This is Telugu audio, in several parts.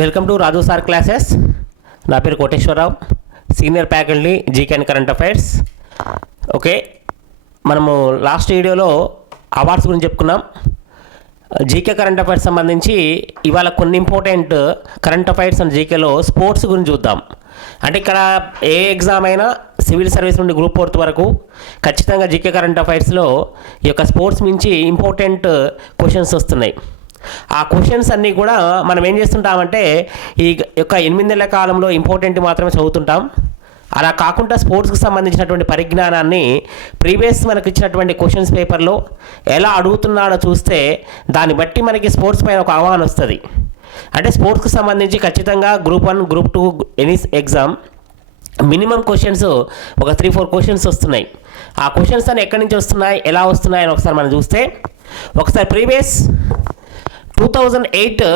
Welcome to Raju sir classes. నా పేరు Koteswararao, senior faculty GK and current affairs. Okay, మనము లాస్ట్ వీడియోలో అవార్డ్స్ గురించి చెప్పుకున్నాం. జీకే కరెంట్ అఫైర్స్ సంబంధించి ఇవాళ కొన్ని ఇంపార్టెంట్ కరెంట్ అఫైర్స్ అండ్ జీకేలో స్పోర్ట్స్ గురించి చూద్దాం. అంటే ఇక్కడ ఏ ఎగ్జామ్ అయినా సివిల్ సర్వీస్ నుండి గ్రూప్ 4 వరకు ఖచ్చితంగా జీకే కరెంట్ అఫైర్స్లో ఈ యొక్క స్పోర్ట్స్ నుంచి ఇంపార్టెంట్ క్వశ్చన్స్ వస్తున్నాయి. ఆ క్వశ్చన్స్ అన్నీ కూడా మనం ఏం చేస్తుంటామంటే ఈ యొక్క 8 నెలల కాలంలో ఇంపార్టెంట్ మాత్రమే చదువుతుంటాం. అలా కాకుండా స్పోర్ట్స్కి సంబంధించినటువంటి పరిజ్ఞానాన్ని ప్రీవియస్ మనకి ఇచ్చినటువంటి క్వశ్చన్స్ పేపర్లో ఎలా అడుగుతున్నాడో చూస్తే దాన్ని బట్టి మనకి స్పోర్ట్స్ పైన ఒక అవగాహన వస్తుంది. అంటే స్పోర్ట్స్కి సంబంధించి ఖచ్చితంగా group 1, group 2 any exam minimum questions ఒక 3-4 క్వశ్చన్స్ వస్తున్నాయి. ఆ క్వశ్చన్స్ అన్నీ ఎక్కడి నుంచి వస్తున్నాయి, ఎలా వస్తున్నాయి అని ఒకసారి మనం చూస్తే, ఒకసారి ప్రీవియస్ 2008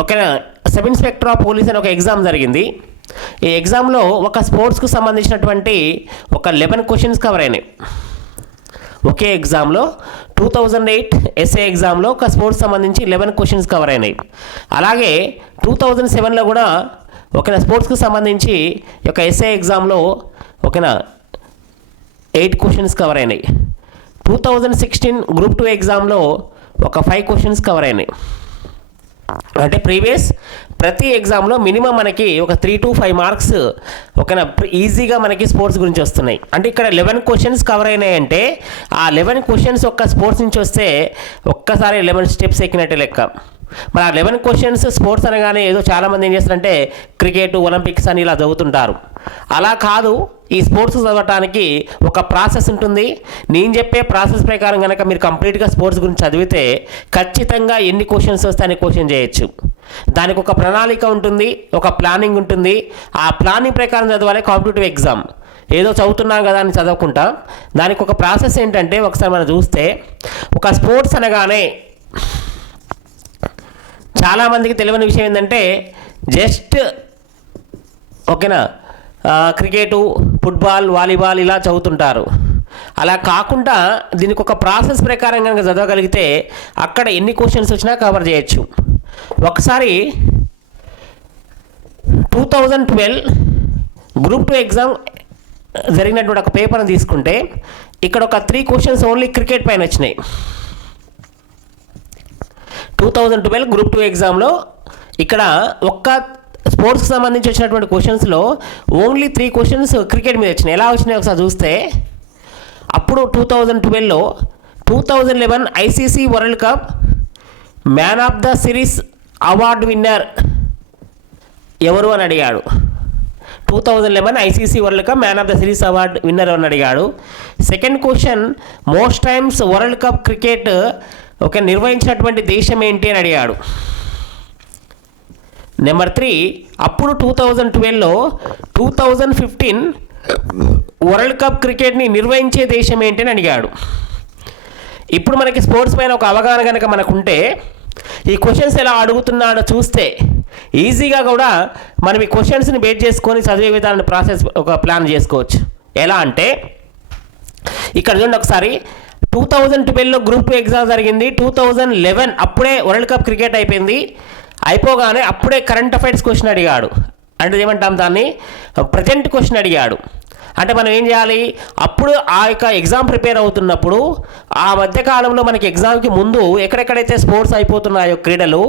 ఓకేనా, సబ్ ఇన్స్పెక్టర్ ఆఫ్ పోలీస్ అని ఒక ఎగ్జామ్ జరిగింది. ఈ ఎగ్జామ్లో ఒక స్పోర్ట్స్కు సంబంధించినటువంటి ఒక 11 క్వశ్చన్స్ కవర్ అయినాయి. ఒకే ఎగ్జామ్లో 2008 ఎస్ఏ ఎగ్జామ్లో ఒక స్పోర్ట్స్ సంబంధించి 11 క్వశ్చన్స్ కవర్ అయినాయి. అలాగే 2007లో కూడా ఓకేనా స్పోర్ట్స్కి సంబంధించి ఒక ఎస్ఏ ఎగ్జామ్లో ఓకేనా 8 క్వశ్చన్స్ కవర్ అయినాయి. 2016 గ్రూప్ 2 ఎగ్జామ్లో ఒక 5 క్వశ్చన్స్ కవర్ అయినాయి. అంటే ప్రీవియస్ ప్రతి ఎగ్జామ్లో మినిమం మనకి ఒక 3 to 5 మార్క్స్ ఓకేనా ఈజీగా మనకి స్పోర్ట్స్ గురించి వస్తున్నాయి. అంటే ఇక్కడ 11 క్వశ్చన్స్ కవర్ అయినాయి అంటే ఆ 11 క్వశ్చన్స్ ఒక్క స్పోర్ట్స్ నుంచి వస్తే ఒక్కసారి 11 స్టెప్స్ ఎక్కినట్టే లెక్క. మరి ఆ 11 క్వశ్చన్స్ స్పోర్ట్స్ అనగానే ఏదో చాలామంది ఏం చేస్తారంటే క్రికెట్, ఒలింపిక్స్ అని ఇలా చదువుతుంటారు. అలా కాదు, ఈ స్పోర్ట్స్ చదవటానికి ఒక ప్రాసెస్ ఉంటుంది. నేను చెప్పే ప్రాసెస్ ప్రకారం కనుక మీరు కంప్లీట్గా స్పోర్ట్స్ గురించి చదివితే ఖచ్చితంగా ఎన్ని క్వశ్చన్స్ వస్తే అన్ని క్వశ్చన్ చేయొచ్చు. దానికి ఒక ప్రణాళిక ఉంటుంది, ఒక ప్లానింగ్ ఉంటుంది. ఆ ప్లానింగ్ ప్రకారం చదవాలి కాంపిటేటివ్ ఎగ్జామ్. ఏదో చదువుతున్నాం కదా అని చదవకుండా దానికి ఒక ప్రాసెస్ ఏంటంటే ఒకసారి మనం చూస్తే, ఒక స్పోర్ట్స్ అనగానే చాలామందికి తెలియని విషయం ఏంటంటే జస్ట్ ఓకేనా క్రికెటు, ఫుట్బాల్, వాలీబాల్ ఇలా చదువుతుంటారు. అలా కాకుండా దీనికి ఒక ప్రాసెస్ ప్రకారం కనుక చదవగలిగితే అక్కడ ఎన్ని క్వశ్చన్స్ వచ్చినా కవర్ చేయొచ్చు. ఒకసారి 2012 గ్రూప్ 2 ఎగ్జామ్ జరిగినటువంటి ఒక పేపర్ని తీసుకుంటే ఇక్కడ ఒక 3 క్వశ్చన్స్ ఓన్లీ క్రికెట్ పైన వచ్చినాయి. 2012 గ్రూప్ 2 ఎగ్జామ్లో ఇక్కడ ఒక్క స్పోర్ట్స్కి సంబంధించి వచ్చినటువంటి క్వశ్చన్స్లో ఓన్లీ 3 క్వశ్చన్స్ క్రికెట్ మీద వచ్చినాయి. ఎలా వచ్చినాయి ఒకసారి చూస్తే, అప్పుడు 2012లో 2011 ICC world cup man of the series award winner ఎవరు అని అడిగాడు. 2011 ICC world cup man of the series award winner అని అడిగాడు. Second question, most times world cup cricket okay నిర్వహించినటువంటి దేశం ఏంటి అని అడిగాడు. నెంబర్ 3, అప్పుడు 2012లో 2015 వరల్డ్ కప్ క్రికెట్ని నిర్వహించే దేశం ఏంటి అని అడిగాడు. ఇప్పుడు మనకి స్పోర్ట్స్ పైన ఒక అవగాహన కనుక మనకుంటే ఈ క్వశ్చన్స్ ఎలా అడుగుతున్నాడో చూస్తే ఈజీగా కూడా మనం ఈ క్వశ్చన్స్ని బేస్ చేసుకొని చదివే విధానాన్ని ప్రాసెస్ ఒక ప్లాన్ చేసుకోవచ్చు. ఎలా అంటే ఇక్కడ చూడండి ఒకసారి, 2012లో గ్రూప్ 2 ఎగ్జామ్ జరిగింది. 2011 అప్పుడే వరల్డ్ కప్ క్రికెట్ అయిపోయింది. అయిపోగానే అప్పుడే కరెంట్ అఫైర్స్ క్వశ్చన్ అడిగాడు. అంటే ఏమంటాం దాన్ని, ప్రజెంట్ క్వశ్చన్ అడిగాడు. అంటే మనం ఏం చేయాలి, అప్పుడు ఆ యొక్క ఎగ్జామ్ ప్రిపేర్ అవుతున్నప్పుడు ఆ మధ్యకాలంలో మనకి ఎగ్జామ్కి ముందు ఎక్కడెక్కడైతే స్పోర్ట్స్ అయిపోతున్నాయో క్రీడలు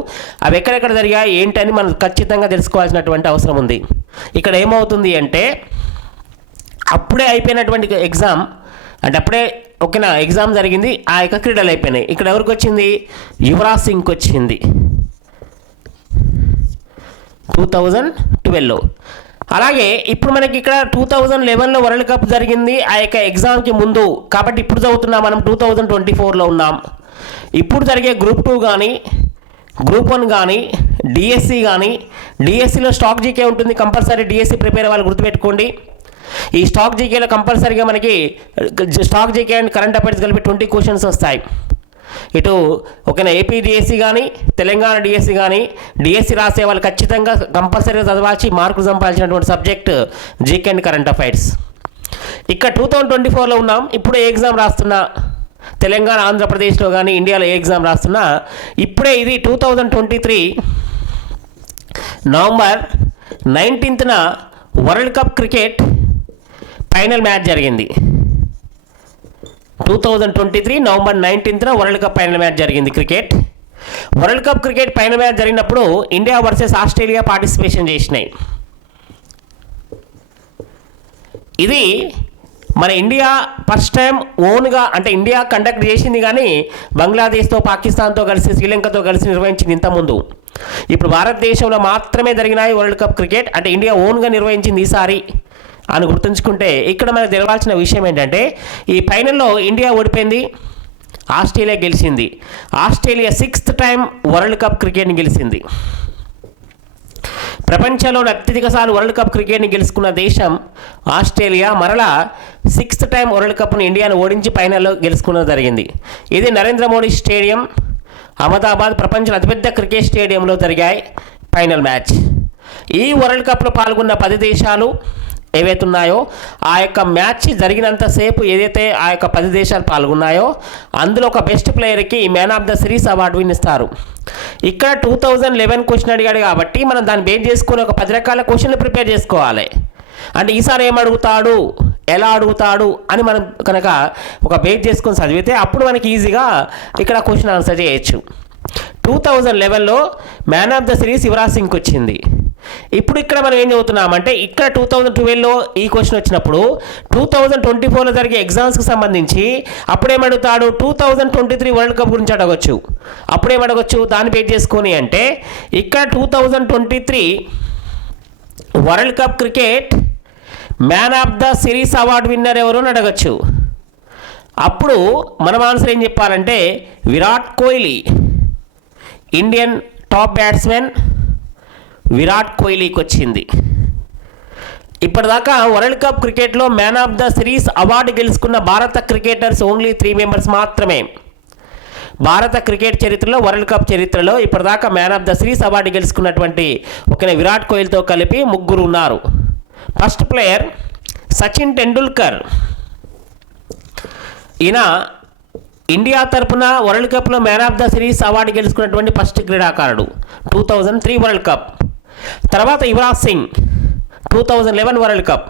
అవి ఎక్కడెక్కడ జరిగాయి ఏంటని మనం ఖచ్చితంగా తెలుసుకోవాల్సినటువంటి అవసరం ఉంది. ఇక్కడ ఏమవుతుంది అంటే అప్పుడే అయిపోయినటువంటి ఎగ్జామ్ అంటే అప్పుడే ఓకేనా ఎగ్జామ్ జరిగింది, ఆ యొక్క క్రీడలు అయిపోయినాయి. ఇక్కడ ఎవరికి వచ్చింది, యువరాజ్ సింగ్కి వచ్చింది 2012లో. అలాగే ఇప్పుడు మనకి ఇక్కడ 2011లో వరల్డ్ కప్ జరిగింది ఆ యొక్క ఎగ్జామ్కి ముందు, కాబట్టి ఇప్పుడు చదువుతున్నాం మనం 2024లో ఉన్నాం. ఇప్పుడు జరిగే గ్రూప్ 2 కానీ గ్రూప్ 1 కానీ డిఎస్సి కానీ, డిఎస్సిలో స్టాక్ జీకే ఉంటుంది కంపల్సరీ. డిఎస్సి ప్రిపేర్ వాళ్ళు గుర్తుపెట్టుకోండి. ఈ స్టాక్ జీకేలో కంపల్సరీగా మనకి stock GK and current affairs కలిపి 20 క్వశ్చన్స్ వస్తాయి. ఇటు ఓకేనా ఏపీ డిఎస్సి కానీ తెలంగాణ డిఎస్సి కానీ డిఎస్సి రాసే వాళ్ళు ఖచ్చితంగా కంపల్సరీగా చదవాల్సి మార్కులు సంపాదించినటువంటి subject GK and current affairs. ఇక్కడ 2024లో ఉన్నాం. ఇప్పుడు ఏ ఎగ్జామ్ రాస్తున్నా తెలంగాణ, ఆంధ్రప్రదేశ్లో కానీ ఇండియాలో ఏ ఎగ్జామ్ రాస్తున్నా ఇప్పుడే ఇది 2023 నవంబర్ 19న world cup cricket final match జరిగింది. 2023 నవంబర్ 19న వరల్డ్ కప్ ఫైనల్ మ్యాచ్ జరిగింది cricket. World cup cricket final match జరిగినప్పుడు ఇండియా వర్సెస్ ఆస్ట్రేలియా పార్టిసిపేషన్ చేసినాయి. ఇది మన ఇండియా ఫస్ట్ టైం ఓన్గా, అంటే ఇండియా కండక్ట్ చేసింది కానీ బంగ్లాదేశ్తో, పాకిస్తాన్తో కలిసి, శ్రీలంకతో కలిసి నిర్వహించింది ఇంతకుముందు. ఇప్పుడు భారతదేశంలో మాత్రమే జరిగినాయి వరల్డ్ కప్ క్రికెట్, అంటే ఇండియా ఓన్గా నిర్వహించింది ఈసారి అని గుర్తుంచుకుంటే, ఇక్కడ మనకు తెలవాల్సిన విషయం ఏంటంటే ఈ ఫైనల్లో ఇండియా ఓడిపోయింది, ఆస్ట్రేలియా గెలిచింది. Australia 6th time world cup క్రికెట్ని గెలిచింది. ప్రపంచంలోని అత్యధిక సార్లు వరల్డ్ కప్ క్రికెట్ని గెలుచుకున్న దేశం ఆస్ట్రేలియా. మరలా 6th టైం వరల్డ్ కప్ను ఇండియాను ఓడించి ఫైనల్లో గెలుచుకున్నది జరిగింది. ఇది నరేంద్ర మోడీ స్టేడియం, అహ్మదాబాద్, ప్రపంచంలో అతిపెద్ద క్రికెట్ స్టేడియంలో జరిగాయి ఫైనల్ మ్యాచ్. ఈ వరల్డ్ కప్లో పాల్గొన్న 10 దేశాలు ఏవైతే ఉన్నాయో ఆ యొక్క మ్యాచ్ జరిగినంతసేపు ఏదైతే ఆ యొక్క 10 దేశాలు పాల్గొన్నాయో అందులో ఒక బెస్ట్ ప్లేయర్కి man of the series award ఇస్తారు. ఇక్కడ 2011 క్వశ్చన్ అడిగాడు కాబట్టి మనం దాన్ని బేస్ చేసుకొని ఒక 10 రకాల క్వశ్చన్లు ప్రిపేర్ చేసుకోవాలి. అంటే ఈసారి ఏం అడుగుతాడు, ఎలా అడుగుతాడు అని మనం కనుక ఒక బేస్ చేసుకొని చదివితే అప్పుడు మనకి ఈజీగా ఇక్కడ క్వశ్చన్ ఆన్సర్ చేయొచ్చు. 2011లో man of the series Yuvraj సింగ్కి వచ్చింది. ఇప్పుడు ఇక్కడ మనం ఏం చదువుతున్నామంటే ఇక్కడ 2012లో ఈ క్వశ్చన్ వచ్చినప్పుడు 2024లో జరిగే ఎగ్జామ్స్కి సంబంధించి అప్పుడేమడుగుతాడు, 2023 వరల్డ్ కప్ గురించి అడగొచ్చు. అప్పుడేమడగొచ్చు దాన్ని బేస్ చేసుకొని అంటే ఇక్కడ 2023 world cup cricket man of the series award winner ఎవరు అని అడగచ్చు. అప్పుడు మనం ఆన్సర్ ఏం చెప్పాలంటే Virat Kohli, Indian top batsmen Virat కోహ్లీకి వచ్చింది. ఇప్పటిదాకా వరల్డ్ కప్ క్రికెట్లో man of the series award గెలుచుకున్న భారత క్రికెటర్స్ ఓన్లీ 3 మెంబర్స్ మాత్రమే. భారత క్రికెట్ చరిత్రలో, వరల్డ్ కప్ చరిత్రలో ఇప్పటిదాకా man of the series award గెలుచుకున్నటువంటి ఒక విరాట్ కోహ్లీతో కలిపి 3 ఉన్నారు. First player Sachin Tendulkar. ఈయన ఇండియా తరపున వరల్డ్ కప్లో man of the series award గెలుచుకున్నటువంటి ఫస్ట్ క్రీడాకారుడు 2003 వరల్డ్ కప్. తర్వాత యువరాజ్ సింగ్ 2011 వరల్డ్ కప్.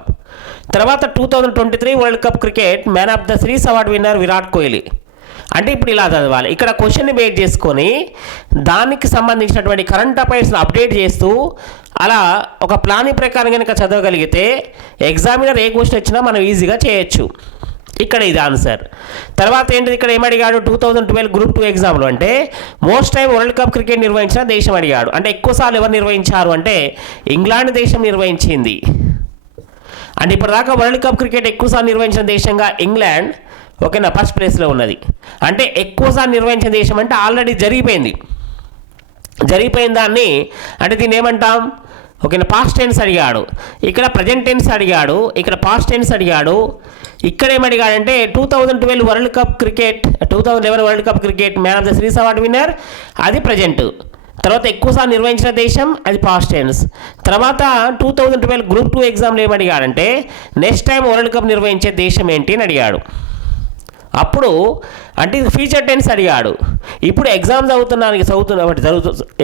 తర్వాత 2023 world cup cricket man of the series award winner Virat Kohli. అంటే ఇప్పుడు ఇలా చదవాలి, ఇక్కడ క్వశ్చన్ని బేస్ చేసుకొని దానికి సంబంధించినటువంటి కరెంట్ అఫైర్స్ని అప్డేట్ చేస్తూ అలా ఒక ప్లానింగ్ ప్రకారం కనుక చదవగలిగితే ఎగ్జామినర్ ఏ క్వశ్చన్ వచ్చినా మనం ఈజీగా చేయొచ్చు. ఇక్కడ ఇది ఆన్సర్. తర్వాత ఏంటిది, ఇక్కడ ఏమడిగాడు 2012 గ్రూప్ 2 ఎగ్జామ్లో అంటే most time world cup cricket నిర్వహించిన దేశం అడిగాడు. అంటే ఎక్కువసార్లు ఎవరు నిర్వహించారు అంటే ఇంగ్లాండ్ దేశం నిర్వహించింది. అంటే ఇప్పటిదాకా వరల్డ్ కప్ క్రికెట్ ఎక్కువసార్లు నిర్వహించిన దేశంగా ఇంగ్లాండ్ ఓకేనా ఫస్ట్ ప్లేస్లో ఉన్నది. అంటే ఎక్కువసార్లు నిర్వహించిన దేశం అంటే ఆల్రెడీ జరిగిపోయిన దాన్ని అంటే దీన్ని ఏమంటాం ఓకేనా పాస్ట్ టెన్స్ అడిగాడు, ఇక్కడ ప్రజెంట్ టెన్స్ అడిగాడు, ఇక్కడ పాస్ట్ టెన్స్ అడిగాడు. ఇక్కడ ఏమడిగాడంటే 2012 world cup cricket 2011 world cup cricket man of the series award winner అది ప్రజెంట్. తర్వాత ఎక్కువసార్లు నిర్వహించిన దేశం అది పాస్ట్ టెన్స్. తర్వాత 2012 గ్రూప్ 2 ఎగ్జామ్లో ఏమడిగాడంటే నెక్స్ట్ టైం వరల్డ్ కప్ నిర్వహించే దేశం ఏంటి అని అడిగాడు. అప్పుడు అంటే ఫ్యూచర్ టెన్స్ అడిగాడు. ఇప్పుడు ఎగ్జామ్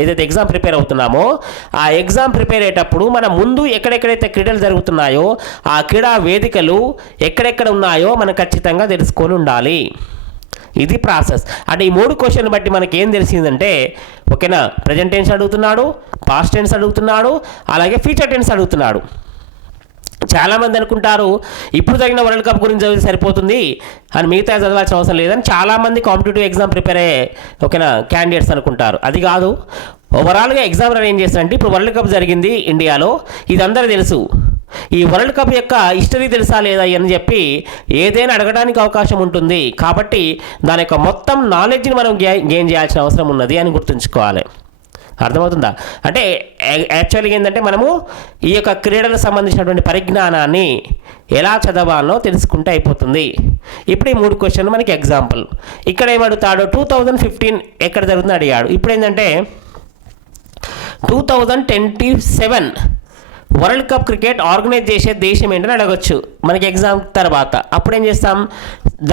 ఏదైతే ఎగ్జామ్ ప్రిపేర్ అవుతున్నామో ఆ ఎగ్జామ్ ప్రిపేర్ అయ్యేటప్పుడు మనం ముందు ఎక్కడెక్కడైతే క్రీడలు జరుగుతున్నాయో ఆ క్రీడా వేదికలు ఎక్కడెక్కడ ఉన్నాయో మనం ఖచ్చితంగా తెలుసుకొని ఉండాలి. ఇది ప్రాసెస్. అంటే ఈ 3 క్వశ్చన్లు బట్టి మనకి ఏం తెలిసిందంటే ఓకేనా ప్రజెంట్ టెన్స్ అడుగుతున్నాడు, పాస్ట్ టెన్స్ అడుగుతున్నాడు, అలాగే ఫ్యూచర్ టెన్స్ అడుగుతున్నాడు. చాలామంది అనుకుంటారు ఇప్పుడు జరిగిన వరల్డ్ కప్ గురించి చదివితే సరిపోతుంది అని, మిగతా చదవాల్సిన అవసరం లేదని చాలామంది కాంపిటేటివ్ ఎగ్జామ్ ప్రిపేర్ అయ్యే ఓకేనా క్యాండిడేట్స్ అనుకుంటారు. అది కాదు, ఓవరాల్గా ఎగ్జామినర్ ఏం చేస్తారంటే ఇప్పుడు వరల్డ్ కప్ జరిగింది ఇండియాలో, ఇది అందరూ తెలుసు, ఈ వరల్డ్ కప్ యొక్క హిస్టరీ తెలుసా లేదా అని చెప్పి ఏదైనా అడగడానికి అవకాశం ఉంటుంది. కాబట్టి దాని యొక్క మొత్తం నాలెడ్జ్ని మనం గెయిన్ చేయాల్సిన అవసరం ఉన్నది అని గుర్తుంచుకోవాలి. అర్థమవుతుందా? అంటే యాక్చువల్గా ఏంటంటే మనము ఈ యొక్క క్రీడలకు సంబంధించినటువంటి పరిజ్ఞానాన్ని ఎలా చదవాలో తెలుసుకుంటే అయిపోతుంది. ఇప్పుడు ఈ 3 క్వశ్చన్లు మనకి ఎగ్జాంపుల్. ఇక్కడ ఏమడుగుతాడు 2015 ఎక్కడ జరుగుతుందో అడిగాడు. ఇప్పుడు ఏంటంటే 2027 వరల్డ్ కప్ క్రికెట్ ఆర్గనైజ్ చేసే దేశం ఏంటని అడగచ్చు మనకి ఎగ్జామ్ తర్వాత. అప్పుడు ఏం చేస్తాం,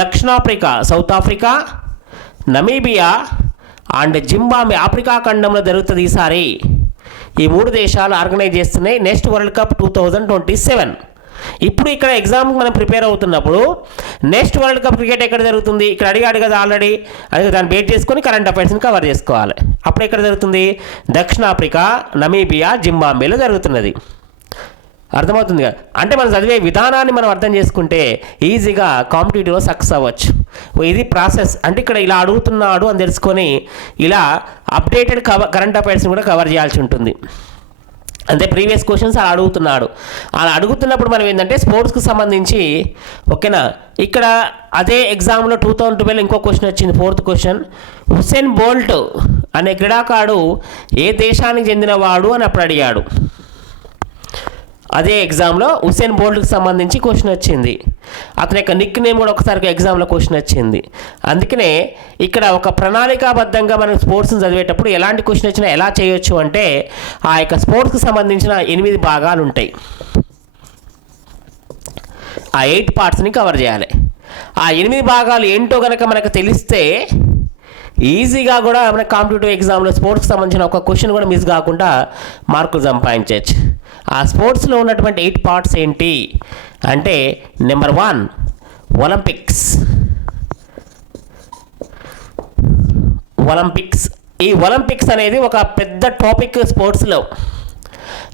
దక్షిణాఫ్రికా, south Africa, Namibia and Zimbabwe Africa ఖండంలో జరుగుతుంది ఈసారి. ఈ 3 దేశాలు ఆర్గనైజ్ చేస్తున్నాయి నెక్స్ట్ వరల్డ్ కప్ 2027. ఇప్పుడు ఇక్కడ ఎగ్జామ్ మనం ప్రిపేర్ అవుతున్నప్పుడు నెక్స్ట్ వరల్డ్ కప్ క్రికెట్ ఎక్కడ జరుగుతుంది, ఇక్కడ అడిగాడు కదా ఆల్రెడీ, అది దాన్ని బేస్ చేసుకొని కరెంట్ అఫైర్స్ని కవర్ చేసుకోవాలి. అప్పుడు ఎక్కడ జరుగుతుంది, దక్షిణాఫ్రికా, నమీబియా, జింబాబ్వేలో జరుగుతున్నది. అర్థమవుతుంది కదా. అంటే మనం చదివే విధానాన్ని మనం అర్థం చేసుకుంటే ఈజీగా కాంపిటేటివ్లో సక్సెస్ అవ్వచ్చు. ఇది ప్రాసెస్. అంటే ఇక్కడ ఇలా అడుగుతున్నాడు అని తెలుసుకొని ఇలా అప్డేటెడ్ కరెంట్ అఫైర్స్ని కూడా కవర్ చేయాల్సి ఉంటుంది. అంటే ప్రీవియస్ క్వశ్చన్స్ అలా అడుగుతున్నాడు. అలా అడుగుతున్నప్పుడు మనం ఏంటంటే స్పోర్ట్స్కి సంబంధించి ఓకేనా, ఇక్కడ అదే ఎగ్జామ్లో 2012 ఇంకో క్వశ్చన్ వచ్చింది, 4th క్వశ్చన్. హుసేన్ బోల్ట్ అనే క్రీడాకారుడు ఏ దేశానికి చెందినవాడు అని అప్పుడు అడిగాడు. అదే ఎగ్జామ్లో హుసేన్ బోల్ట్కి సంబంధించి క్వశ్చన్ వచ్చింది. అతని యొక్క నిక్ నేమ్ కూడా ఒకసారి ఎగ్జామ్లో క్వశ్చన్ వచ్చింది. అందుకనే ఇక్కడ ఒక ప్రణాళికాబద్ధంగా మనం స్పోర్ట్స్ని చదివేటప్పుడు ఎలాంటి క్వశ్చన్ వచ్చినా ఎలా చేయొచ్చు అంటే ఆ యొక్క స్పోర్ట్స్కి సంబంధించిన 8 భాగాలు ఉంటాయి. ఆ 8 పార్ట్స్ని కవర్ చేయాలి. ఆ 8 భాగాలు ఏంటో కనుక మనకు తెలిస్తే ఈజీగా కూడా మన కాంపిటేటివ్ ఎగ్జామ్లో స్పోర్ట్స్కి సంబంధించిన ఒక క్వశ్చన్ కూడా మిస్ కాకుండా మార్కులు సంపాదించవచ్చు. ఆ స్పోర్ట్స్లో ఉన్నటువంటి 8 పార్ట్స్ ఏంటి అంటే, నెంబర్ 1 ఒలింపిక్స్. ఈ ఒలింపిక్స్ అనేది ఒక పెద్ద టాపిక్ స్పోర్ట్స్లో.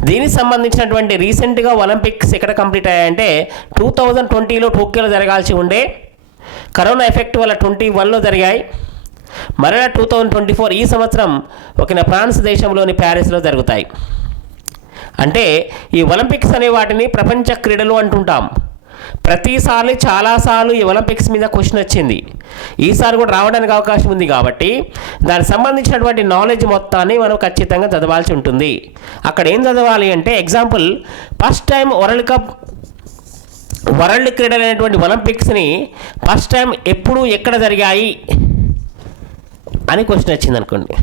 దీనికి సంబంధించినటువంటి రీసెంట్గా ఒలింపిక్స్ ఎక్కడ కంప్లీట్ అయ్యాయంటే 2020లో టోక్యోలో జరగాల్సి ఉండే, కరోనా ఎఫెక్ట్ వల్ల 21లో జరిగాయి. మరలా 2024 ఈ సంవత్సరం ఫ్రాన్స్ దేశంలోని ప్యారిస్లో జరుగుతాయి. అంటే ఈ ఒలింపిక్స్ అనే వాటిని ప్రపంచ క్రీడలు అంటుంటాం. ప్రతిసారి చాలాసార్లు ఈ ఒలింపిక్స్ మీద క్వశ్చన్ వచ్చింది. ఈసారి కూడా రావడానికి అవకాశం ఉంది కాబట్టి దానికి సంబంధించినటువంటి నాలెడ్జ్ మొత్తాన్ని మనం ఖచ్చితంగా చదవాల్సి ఉంటుంది. అక్కడ ఏం చదవాలి అంటే, ఎగ్జాంపుల్ ఫస్ట్ టైం వరల్డ్ క్రీడలు అనేటువంటి ఒలింపిక్స్ని ఫస్ట్ టైం ఎప్పుడు ఎక్కడ జరిగాయి అని క్వశ్చన్ వచ్చింది అనుకోండి.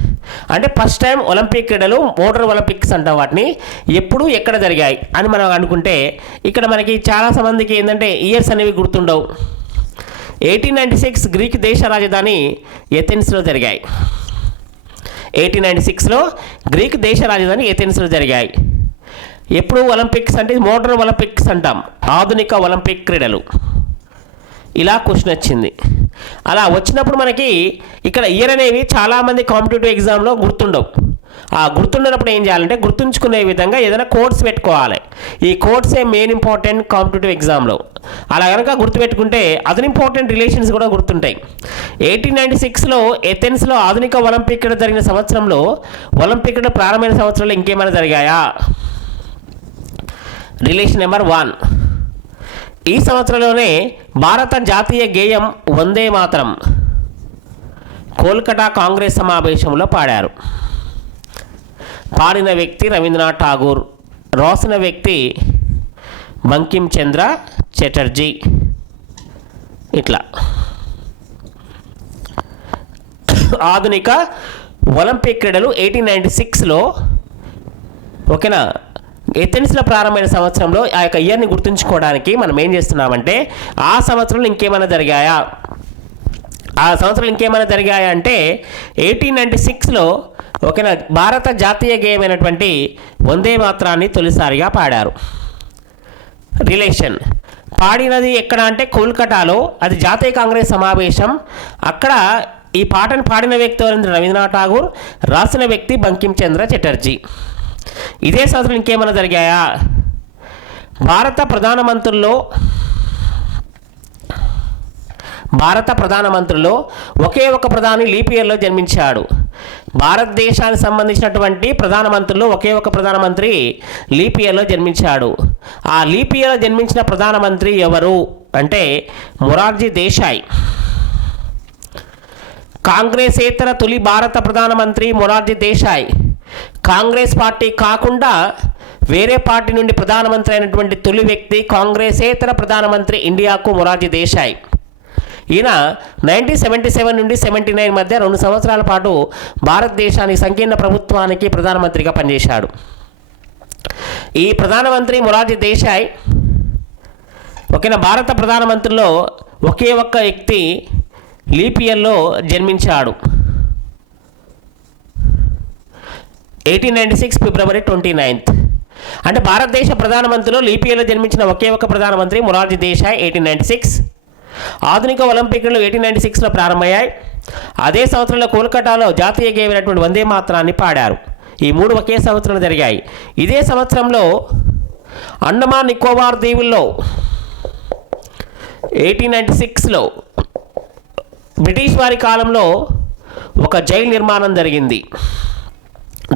అంటే ఫస్ట్ టైం ఒలింపిక్ క్రీడలు, మోటార్ ఒలింపిక్స్ అంటాం వాటిని, ఎప్పుడు ఎక్కడ జరిగాయి అని మనం అనుకుంటే ఇక్కడ మనకి చాలా మందికి ఏంటంటే ఇయర్స్ అనేవి గుర్తుండవు. 1896 గ్రీక్ దేశ రాజధాని ఏథెన్స్లో జరిగాయి. 1896లో గ్రీక్ దేశ రాజధాని ఏథెన్స్లో జరిగాయి. ఎప్పుడు ఒలింపిక్స్ అంటే మోటార్ ఒలింపిక్స్ అంటాం, ఆధునిక ఒలింపిక్ క్రీడలు. ఇలా క్వశ్చన్ వచ్చింది. అలా వచ్చినప్పుడు మనకి ఇక్కడ ఇయర్ అనేవి చాలామంది కాంపిటేటివ్ ఎగ్జామ్లో గుర్తుండవు. ఆ గుర్తుండనప్పుడు ఏం చేయాలంటే గుర్తుంచుకునే విధంగా ఏదైనా కోడ్స్ పెట్టుకోవాలి. ఈ కోడ్సే మెయిన్ ఇంపార్టెంట్ కాంపిటేటివ్ ఎగ్జామ్లో. అలా కనుక గుర్తుపెట్టుకుంటే అదర్ ఇంపార్టెంట్ రిలేషన్స్ కూడా గుర్తుంటాయి. 1896లో ఏథెన్స్లో ఆధునిక ఒలింపిక్ క్రీడ జరిగిన సంవత్సరంలో ఒలింపిక్ క్రీడ ప్రారంభమైన సంవత్సరంలో ఇంకేమైనా జరిగాయా? Relation number 1. ఈ సంవత్సరంలోనే భారత జాతీయ గేయం వందే మాతరం కోల్కతా కాంగ్రెస్ సమావేశంలో పాడారు. పాడిన వ్యక్తి రవీంద్రనాథ్ ఠాగూర్, రాసిన వ్యక్తి బంకిం చంద్ర చటర్జీ. ఇట్లా ఆధునిక ఒలింపిక్ క్రీడలు 1896లో ఓకేనా ఏథెన్స్లో ప్రారంభమైన సంవత్సరంలో ఆ యొక్క ఇయర్ని గుర్తుంచుకోవడానికి మనం ఏం చేస్తున్నామంటే ఆ సంవత్సరంలో ఇంకేమైనా జరిగాయా, అంటే 1896లో ఓకేనా భారత జాతీయ గేయమైనటువంటి వందే మాతరాన్ని తొలిసారిగా పాడారు. రిలేషన్ పాడినది ఎక్కడ అంటే కోల్కతాలో, అది జాతీయ కాంగ్రెస్ సమావేశం. అక్కడ ఈ పాటను పాడిన వ్యక్తి రవీంద్రనాథ్ ఠాగూర్, రాసిన వ్యక్తి బంకిం చంద్ర చటర్జీ. ఇదే సంవత్సరం ఇంకేమైనా జరిగాయా? భారత ప్రధానమంత్రిలో ఒకే ఒక ప్రధాని లీప్ ఇయర్లో జన్మించాడు. భారతదేశానికి సంబంధించినటువంటి ప్రధానమంత్రుల్లో ఒకే ఒక ప్రధానమంత్రి లీప్ ఇయర్లో జన్మించాడు. ఆ లీప్ ఇయర్లో జన్మించిన ప్రధానమంత్రి ఎవరు అంటే మొరార్జీ దేశాయ్. కాంగ్రెసేతర తొలి భారత ప్రధానమంత్రి మొరార్జీ దేశాయ్. కాంగ్రెస్ పార్టీ కాకుండా వేరే పార్టీ నుండి ప్రధానమంత్రి అయినటువంటి తొలి వ్యక్తి కాంగ్రెసేతర ప్రధానమంత్రి ఇండియాకు మొరార్జీ దేశాయ్. ఈయన 1977 నుండి 79 మధ్య 2 సంవత్సరాల పాటు భారతదేశానికి సంకీర్ణ ప్రభుత్వానికి ప్రధానమంత్రిగా పనిచేశాడు. ఈ ప్రధానమంత్రి మొరార్జీ దేశాయ్ ఓకేనా భారత ప్రధానమంత్రిలో ఒకే ఒక్క వ్యక్తి లీప్ ఇయర్లో జన్మించాడు. 1896 ఫిబ్రవరి 29th. అంటే భారతదేశ ప్రధానమంత్రిలో లీప్ ఇయర్లో జన్మించిన ఒకే ఒక ప్రధానమంత్రి మొరార్జీ దేశాయ్ 1896. ఆధునిక ఒలింపిక్లు 1896లో ప్రారంభమయ్యాయి. అదే సంవత్సరంలో కోల్కతాలో జాతీయ గేయమైనటువంటి వందే మాతరాన్ని పాడారు. ఈ మూడు ఒకే సంవత్సరంలో జరిగాయి. ఇదే సంవత్సరంలో అండమాన్ నికోబార్ దీవుల్లో 1896లో బ్రిటిష్ వారి కాలంలో ఒక జైలు నిర్మాణం జరిగింది.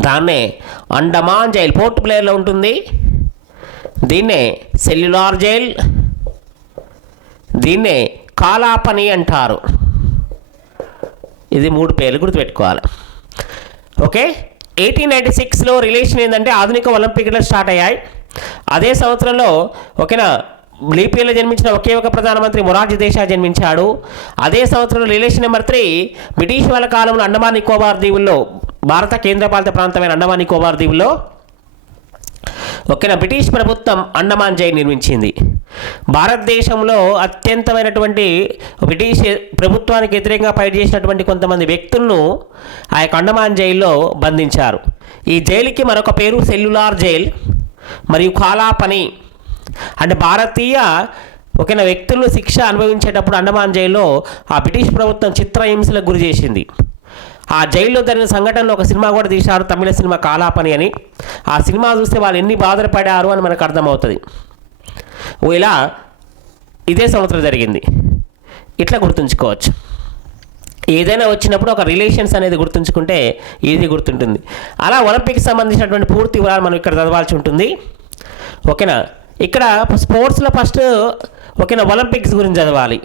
దాన్నే అండమాన్ జైల్, పోర్ట్ బ్లేర్లో ఉంటుంది. దీన్నే సెల్యులార్ జైల్, దీన్నే కాలాపని అంటారు. ఇది మూడు పేర్లు గుర్తుపెట్టుకోవాలి. ఓకే, 1896లో రిలేషన్ ఏంటంటే ఆధునిక ఒలింపిక్లు స్టార్ట్ అయ్యాయి. అదే సంవత్సరంలో ఓకేనా లీప్ ఇయర్లో జన్మించిన ఒకే ఒక ప్రధానమంత్రి మొరార్జీ దేశాయ్ జన్మించాడు. అదే సంవత్సరంలో రిలేషన్ నెంబర్ 3 బ్రిటిష్ వాళ్ళ కాలంలో అండమాన్ నికోబార్ దీవుల్లో, భారత కేంద్రపాలిత ప్రాంతమైన అండమాన్ నికోబార్ దీవుల్లో ఓకేనా బ్రిటిష్ ప్రభుత్వం అండమాన్ జైలు నిర్మించింది. భారతదేశంలో అత్యంతమైనటువంటి బ్రిటిష్ ప్రభుత్వానికి వ్యతిరేకంగా ఫైట్ చేసినటువంటి కొంతమంది వ్యక్తులను ఆ యొక్క అండమాన్ జైల్లో బంధించారు. ఈ జైలుకి మరొక పేరు సెల్యులార్ జైల్ మరియు కాలాపని. అంటే భారతీయ ఓకేనా వ్యక్తులను శిక్ష అనుభవించేటప్పుడు అండమాన్ జైల్లో ఆ బ్రిటిష్ ప్రభుత్వం చిత్రహింసలకు గురి చేసింది. ఆ జైల్లో జరిగిన సంఘటనలో ఒక సినిమా కూడా తీశారు, తమిళ సినిమా కాలాపని అని. ఆ సినిమా చూస్తే వాళ్ళు ఎన్ని బాధలు పడారు అని మనకు అర్థమవుతుంది. ఇలా ఇదే సంవత్సరం జరిగింది. ఇట్లా గుర్తుంచుకోవచ్చు. ఏదైనా వచ్చినప్పుడు ఒక రిలేషన్స్ అనేది గుర్తుంచుకుంటే ఈజీ గుర్తుంటుంది. అలా ఒలింపిక్స్ సంబంధించినటువంటి పూర్తి వివరాలు మనం ఇక్కడ చదవాల్సి ఉంటుంది. ఓకేనా, ఇక్కడ స్పోర్ట్స్లో ఫస్ట్ ఓకేనా ఒలింపిక్స్ గురించి చదవాలి.